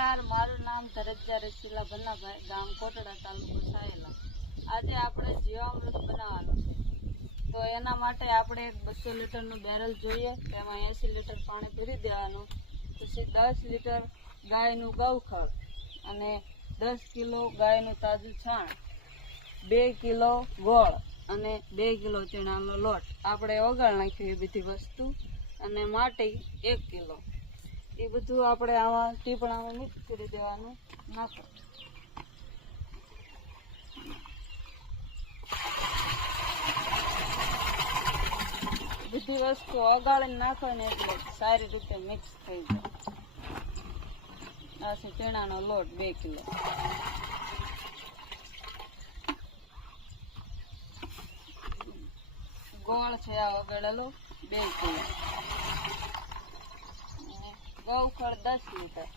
નમસ્કાર, મારું નામ ધરજા રસીલા ભન્નાભાઈ, ગામ કોટડા, તાલુકો સાયલા. આજે આપણે જીવામૃત બનાવવાનું છે. તો એના માટે આપણે 200 લીટરનું બેરલ જોઈએ. તેમાં 80 લીટર પાણી ભરી દેવાનું. પછી 10 લીટર ગાયનું ગૌખળ અને 10 કિલો ગાયનું તાજું છાણ, 2 કિલો ગોળ અને 2 કિલો ચણાનો લોટ આપણે ઓગાળ નાખ્યું. એ બધી વસ્તુ અને માટી 1 કિલો. એ બધું આપણે આમાં ટીપણામાં મિક્સ કરી દેવાનું. નાખો બધી વસ્તુ ઓગાળીને નાખો ને એટલે સારી રીતે મિક્સ થઈ જાય. આ છે ચણાનો લોટ 2 કિલો, ગોળ છે આ ઓગાળેલો 2 કિલો, ગૌખળ 10 લીટર.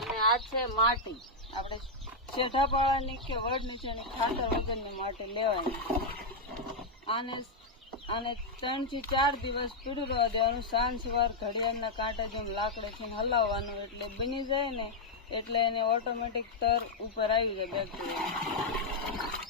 અને આ છે માટી. આપણે શેઠા પાવાની કે વડ નીચેની ખાતર વગરની માટી લેવાની. આને 3 થી 4 દિવસ પીડું રહેવા દેવાનું. સાંજ સવાર ઘડિયાળના કાંટા જેમ લાકડે છે હલાવવાનું. એટલે બની જાય ને એટલે એને ઓટોમેટિક તર ઉપર આવી જાય બેક્ટેરિયા.